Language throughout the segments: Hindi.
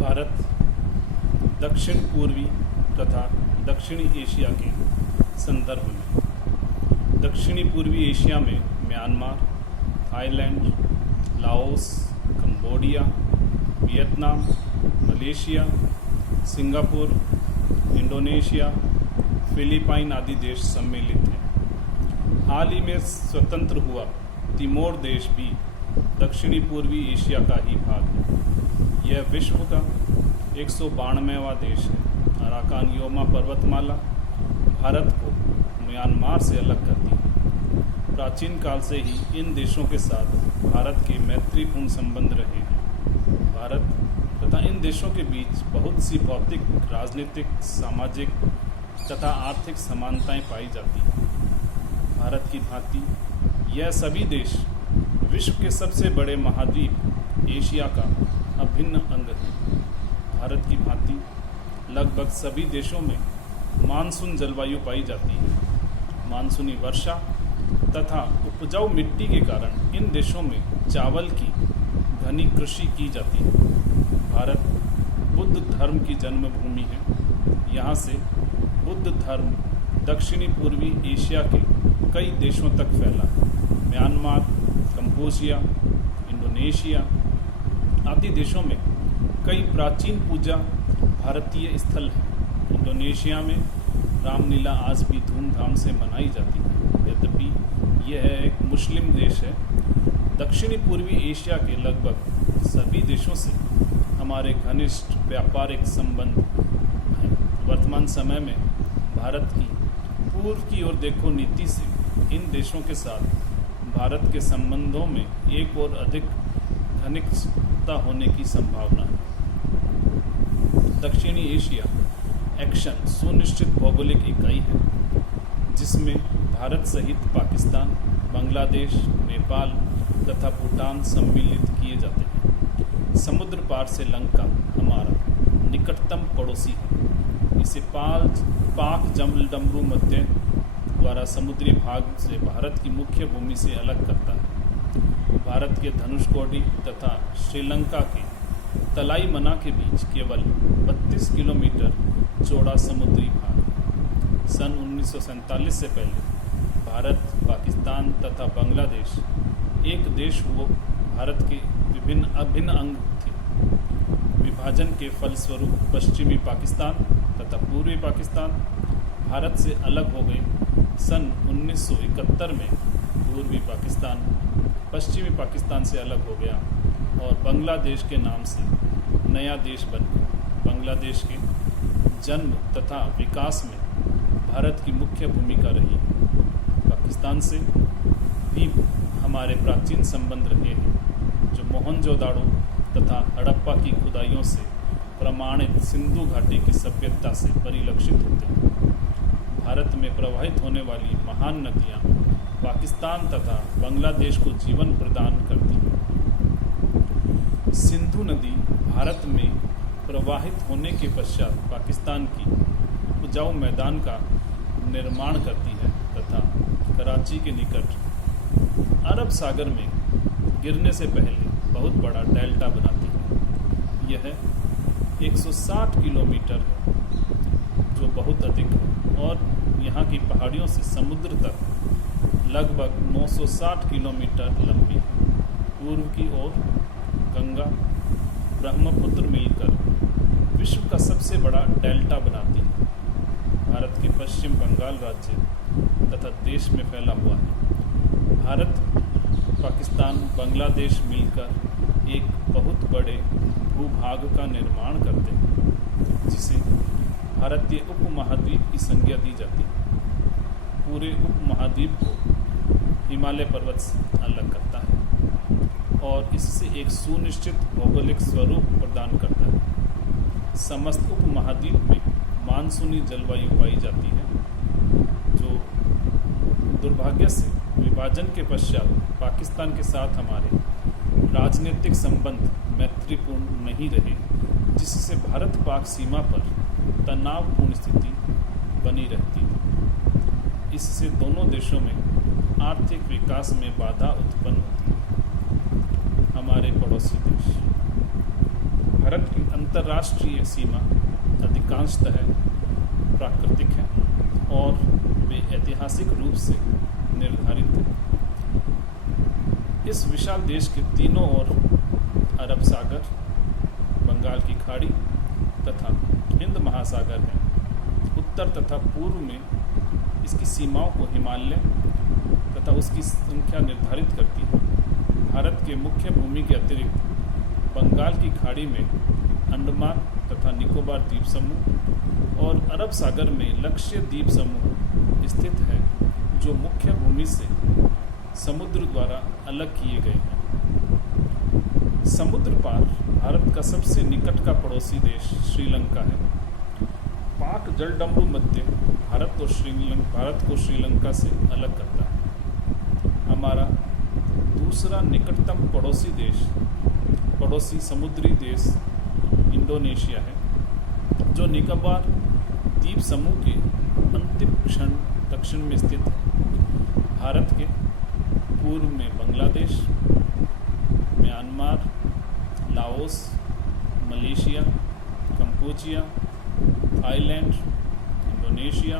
भारत दक्षिण पूर्वी तथा दक्षिणी एशिया के संदर्भ में दक्षिणी पूर्वी एशिया में Myanmar, Thailand, Laos, Cambodia, Vietnam, Malaysia, Singapore, Indonesia, Philippine आदि देश सम्मिलित हैं। हाल ही में स्वतंत्र हुआ तिमोर देश भी दक्षिणी पूर्वी एशिया का ही भाग है। यह विश्व का 192वां देश है। अराकान योमा पर्वतमाला भारत को म्यांमार से अलग करती है। प्राचीन काल से ही इन देशों के साथ भारत के मैत्रीपूर्ण संबंध रहे हैं। भारत तथा इन देशों के बीच बहुत सी भौतिक, राजनीतिक, सामाजिक तथा आर्थिक समानताएं पाई जाती हैं। भारत की भांति यह सभी देश विश्व के सबसे बड़े महाद्वीप एशिया का अभिन्न अंग है। भारत की भांति लगभग सभी देशों में मानसून जलवायु पाई जाती है। मानसूनी वर्षा तथा उपजाऊ मिट्टी के कारण इन देशों में चावल की घनी कृषि की जाती है। भारत बुद्ध धर्म की जन्मभूमि है। यहाँ से बुद्ध धर्म दक्षिणी पूर्वी एशिया के कई देशों तक फैला। म्यांमार, कंबोडिया, इंडोनेशिया आदि देशों में कई प्राचीन पूजा भारतीय स्थल हैं। इंडोनेशिया में रामलीला आज भी धूमधाम से मनाई जाती है। यद्यपि यह एक मुस्लिम देश है। दक्षिणी पूर्वी एशिया के लगभग सभी देशों से हमारे घनिष्ठ व्यापारिक संबंध हैं। वर्तमान समय में भारत की पूर्व की ओर देखो नीति से इन देशों के साथ भारत के संबंधों में एक और अधिक घनिष्ठता होने की संभावना है। दक्षिणी एशिया एक्शन सुनिश्चित भौगोलिक इकाई है, जिसमें भारत सहित पाकिस्तान, बांग्लादेश, नेपाल तथा भूटान सम्मिलित किए जाते हैं। समुद्र पार से लंका हमारा निकटतम पड़ोसी है। इसे पाक जमलडमरू मध्य द्वारा समुद्री भाग से भारत की मुख्य भूमि से अलग करता है। भारत के धनुषकोडी तथा श्रीलंका के तलाई मना के बीच केवल 32 किलोमीटर चौड़ा समुद्री भाग। सन 1947 से पहले भारत, पाकिस्तान तथा बांग्लादेश एक देश हुआ भारत के विभिन्न अभिन्न अंग थे। विभाजन के फलस्वरूप पश्चिमी पाकिस्तान तथा पूर्वी पाकिस्तान भारत से अलग हो गए। सन 1971 में पूर्वी पाकिस्तान पश्चिमी पाकिस्तान से अलग हो गया और बांग्लादेश के नाम से नया देश बन गया। बांग्लादेश के जन्म तथा विकास में भारत की मुख्य भूमिका रही है। पाकिस्तान से भी हमारे प्राचीन संबंध रहे हैं, जो मोहनजोदाड़ो तथा हड़प्पा की खुदाइयों से प्रमाणित सिंधु घाटी की सभ्यता से परिलक्षित होते हैं। भारत में प्रवाहित होने वाली महान नदियाँ पाकिस्तान तथा बांग्लादेश को जीवन प्रदान करती हैं। सिंधु नदी भारत में प्रवाहित होने के पश्चात पाकिस्तान की उपजाऊ मैदान का निर्माण करती है तथा कराची के निकट अरब सागर में गिरने से पहले बहुत बड़ा डेल्टा बनाती है। यह 160 किलोमीटर है, जो बहुत अधिक है, और यहाँ की पहाड़ियों से समुद्र तक लगभग 960 किलोमीटर लंबी है। पूर्व की ओर गंगा, ब्रह्मपुत्र मिलकर विश्व का सबसे बड़ा डेल्टा बनाती है। भारत के पश्चिम बंगाल राज्य तथा देश में फैला हुआ है। भारत, पाकिस्तान, बांग्लादेश मिलकर एक बहुत बड़े भूभाग का निर्माण करते हैं, जिसे भारतीय उपमहाद्वीप की संज्ञा दी जाती है। पूरे उपमहाद्वीप को हिमालय पर्वत से अलग करता है और इससे एक सुनिश्चित भौगोलिक स्वरूप प्रदान करता है। समस्त उपमहाद्वीप में मानसूनी जलवायु पाई जाती है, जो दुर्भाग्य से विभाजन के पश्चात पाकिस्तान के साथ हमारे राजनीतिक संबंध मैत्रीपूर्ण नहीं रहे, जिससे भारत पाक सीमा पर तनावपूर्ण स्थिति बनी रहती थी। इससे दोनों देशों में आर्थिक विकास में बाधा उत्पन्न होती है। हमारे पड़ोसी देश भारत की अंतर्राष्ट्रीय सीमा अधिकांशतः प्राकृतिक है और वे ऐतिहासिक रूप से निर्धारित है। इस विशाल देश के तीनों ओर अरब सागर, बंगाल की खाड़ी तथा हिंद महासागर है। उत्तर तथा पूर्व में इसकी सीमाओं को हिमालय तथा उसकी संख्या निर्धारित करती है। भारत के मुख्य भूमि के अतिरिक्त बंगाल की खाड़ी में अंडमान तथा निकोबार द्वीप समूह और अरब सागर में लक्षद्वीप द्वीप समूह स्थित है, जो मुख्य भूमि से समुद्र द्वारा अलग किए गए हैं। समुद्र पार भारत का सबसे निकट का पड़ोसी देश श्रीलंका है। पाक जलडमरू मध्य भारत को श्रीलंका से अलग करता है। हमारा दूसरा निकटतम पड़ोसी समुद्री देश इंडोनेशिया है, जो निकोबार द्वीप समूह के अंतिम क्षण दक्षिण में स्थित है। भारत के पूर्व में Bangladesh, Myanmar, Laos, Malaysia, Cambodia, Thailand, Indonesia,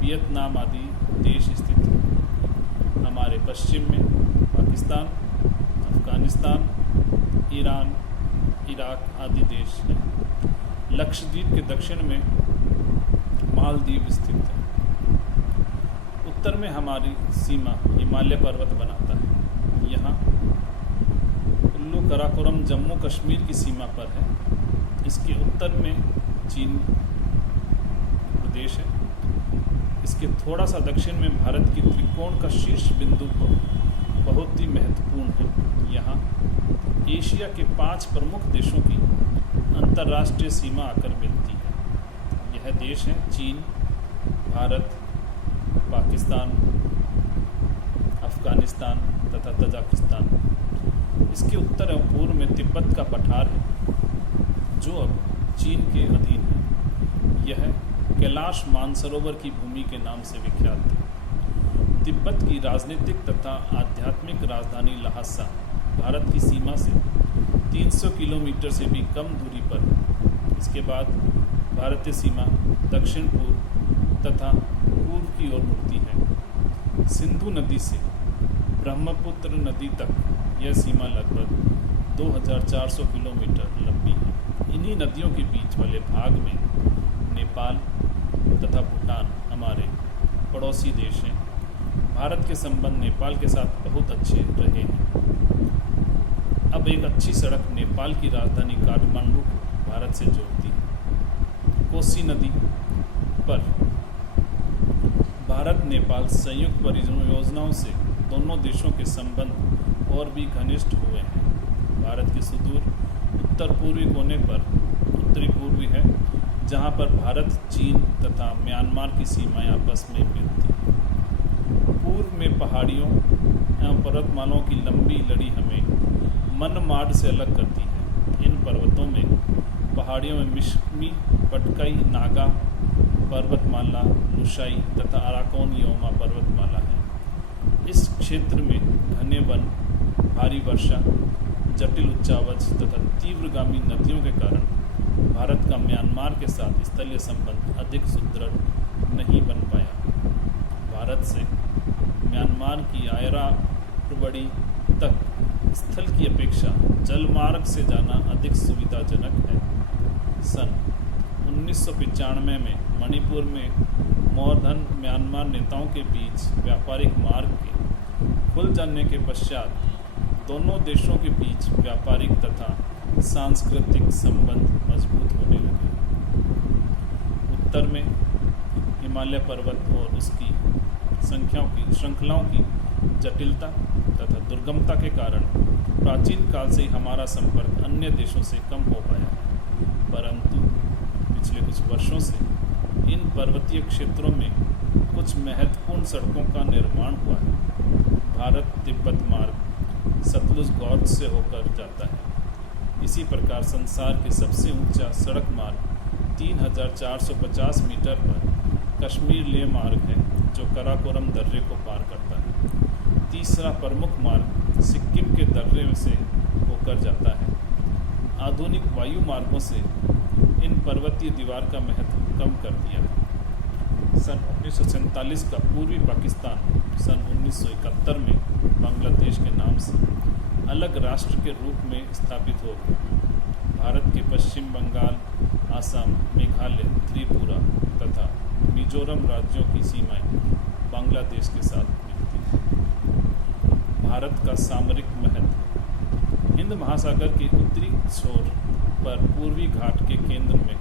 Vietnam आदि देश स्थित हैं। हमारे पश्चिम में पाकिस्तान, अफगानिस्तान, ईरान, इराक आदि देश हैं। लक्षद्वीप के दक्षिण में मालदीव स्थित है। उत्तर में हमारी सीमा हिमालय पर्वत बनाता है। यहाँ कुल्लू कराकोरम जम्मू कश्मीर की सीमा पर है। इसके उत्तर में चीन प्रदेश है। इसके थोड़ा सा दक्षिण में भारत की त्रिकोण का शीर्ष बिंदु बहुत ही महत्वपूर्ण है। यहाँ एशिया के 5 प्रमुख देशों की अंतर्राष्ट्रीय सीमा आकर मिलती है। यह देश हैं चीन, भारत, पाकिस्तान, अफगानिस्तान तथा तजाकिस्तान। इसके उत्तर एवं पूर्व में तिब्बत का पठार है, जो अब चीन के अधीन है। यह कैलाश मानसरोवर की भूमि के नाम से विख्यात है। तिब्बत की राजनीतिक तथा आध्यात्मिक राजधानी ल्हासा भारत की सीमा से 300 किलोमीटर से भी कम दूरी पर है। इसके बाद भारतीय सीमा दक्षिण पूर्व तथा पूर्व की ओर मुड़ती है। सिंधु नदी से ब्रह्मपुत्र नदी तक यह सीमा लगभग 2400 किलोमीटर लंबी है। इन्हीं नदियों के बीच वाले भाग में नेपाल तथा भूटान हमारे पड़ोसी देश हैं। भारत के संबंध नेपाल के साथ बहुत अच्छे रहे हैं। अब एक अच्छी सड़क नेपाल की राजधानी काठमांडू को भारत से जोड़ती है। कोसी नदी पर भारत नेपाल संयुक्त परियोजनाओं से दोनों देशों के संबंध और भी घनिष्ठ हुए हैं। भारत के सुदूर उत्तर पूर्वी कोने पर उत्तरी पूर्वी है, जहां पर भारत, चीन तथा म्यांमार की सीमाएं आपस में मिलती हैं। पूर्व में पहाड़ियों एवं पर्वतमालाओं की लंबी लड़ी हमें मनमाड से अलग करती है। इन पर्वतों में पहाड़ियों में मिश्मी, पटकाई, नागा पर्वतमाला, लुशाई तथा अराकोन योमा पर्वतमाला है। इस क्षेत्र में घने वन, भारी वर्षा, जटिल उच्चावच तथा तीव्रगामी नदियों के कारण भारत का म्यांमार के साथ स्थलीय संबंध अधिक सुदृढ़ नहीं बन पाया। भारत से म्यांमार की आयरावड़ी तक स्थल की अपेक्षा जलमार्ग से जाना अधिक सुविधाजनक है। सन 1995 में मणिपुर में मौर्धन म्यांमार नेताओं के बीच व्यापारिक मार्ग के खुल जाने के पश्चात दोनों देशों के बीच व्यापारिक तथा सांस्कृतिक संबंध मजबूत होने लगे। उत्तर में हिमालय पर्वत और उसकी श्रृंखलाओं की जटिलता तथा दुर्गमता के कारण प्राचीन काल से ही हमारा संपर्क अन्य देशों से कम हो पाया है, परंतु पिछले कुछ वर्षों से इन पर्वतीय क्षेत्रों में कुछ महत्वपूर्ण सड़कों का निर्माण हुआ है। भारत तिब्बत मार्ग सतलुज गौर्ज से होकर जाता है। इसी प्रकार संसार के सबसे ऊंचा सड़क मार्ग 3450 मीटर पर कश्मीर लेह मार्ग है, जो कराकोरम दर्रे को पार करता है। तीसरा प्रमुख मार्ग सिक्किम के दर्रे से होकर जाता है। आधुनिक वायु मार्गों से इन पर्वतीय दीवार का महत्व कम कर दिया। सन 1947 का पूर्वी पाकिस्तान सन 1971 में बांग्लादेश के नाम से अलग राष्ट्र के रूप में स्थापित हो गया। भारत के पश्चिम बंगाल, आसाम, मेघालय, त्रिपुरा तथा मिजोरम राज्यों की सीमाएं बांग्लादेश के साथ मिलती हैं। भारत का सामरिक महत्व। हिंद महासागर के उत्तरी छोर पर पूर्वी घाट के केंद्र में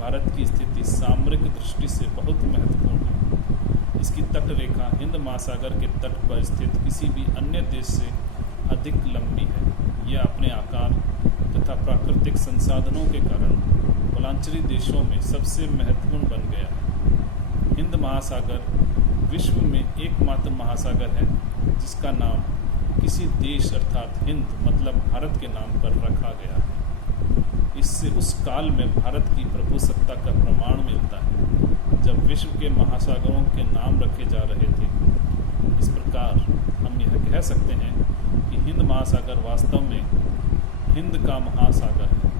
भारत की स्थिति सामरिक दृष्टि से बहुत महत्वपूर्ण है। इसकी तट रेखा हिंद महासागर के तट पर स्थित किसी भी अन्य देश से अधिक लंबी है। यह अपने आकार तथा प्राकृतिक संसाधनों के कारण वनांचली देशों में सबसे महत्वपूर्ण बन गया है। हिंद महासागर विश्व में एकमात्र महासागर है जिसका नाम किसी देश अर्थात हिंद मतलब भारत के नाम पर रखा गया है। इससे उस काल में भारत की प्रभुसत्ता का प्रमाण मिलता है जब विश्व के महासागरों के नाम रखे जा रहे थे। इस प्रकार हम यह कह सकते हैं कि हिंद महासागर वास्तव में हिंद का महासागर है।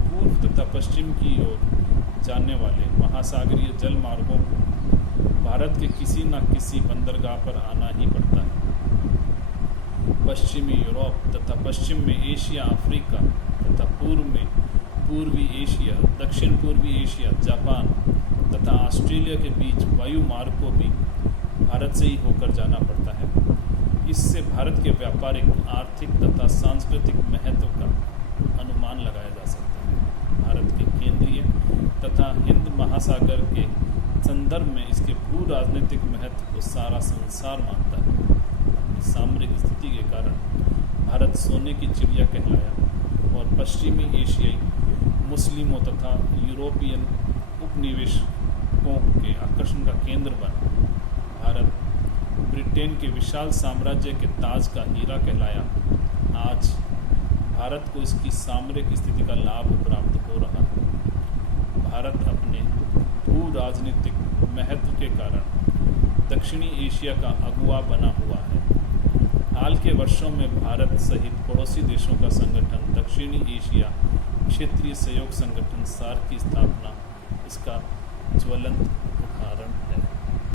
पूर्व तथा पश्चिम की ओर जाने वाले महासागरीय जल मार्गों को भारत के किसी न किसी बंदरगाह पर आना ही पड़ता है। पश्चिमी यूरोप तथा पश्चिम में एशिया, अफ्रीका तथा पूर्व में पूर्वी एशिया, दक्षिण पूर्वी एशिया, जापान तथा ऑस्ट्रेलिया के बीच वायु मार्ग को भी भारत से ही होकर जाना पड़ता है। इससे भारत के व्यापारिक, आर्थिक तथा सांस्कृतिक महत्व का अनुमान लगाया जा सकता है। भारत के केंद्रीय तथा हिंद महासागर के संदर्भ में इसके भू राजनीतिक महत्व को सारा संसार मानता है। अपनी सामरिक स्थिति के कारण भारत सोने की चिड़िया कहलाया और पश्चिमी एशियाई, मुस्लिमों तथा यूरोपियन उपनिवेशकों के आकर्षण का केंद्र बना। भारत ब्रिटेन के विशाल साम्राज्य के ताज का हीरा कहलाया। आज भारत को इसकी सामरिक स्थिति का लाभ प्राप्त हो रहा है। भारत अपने भू राजनीतिक महत्व के कारण दक्षिणी एशिया का अगुवा बना हुआ है। हाल के वर्षों में भारत सहित पड़ोसी देशों का संगठन दक्षिणी एशिया क्षेत्रीय सहयोग संगठन सार्क की स्थापना इसका ज्वलंत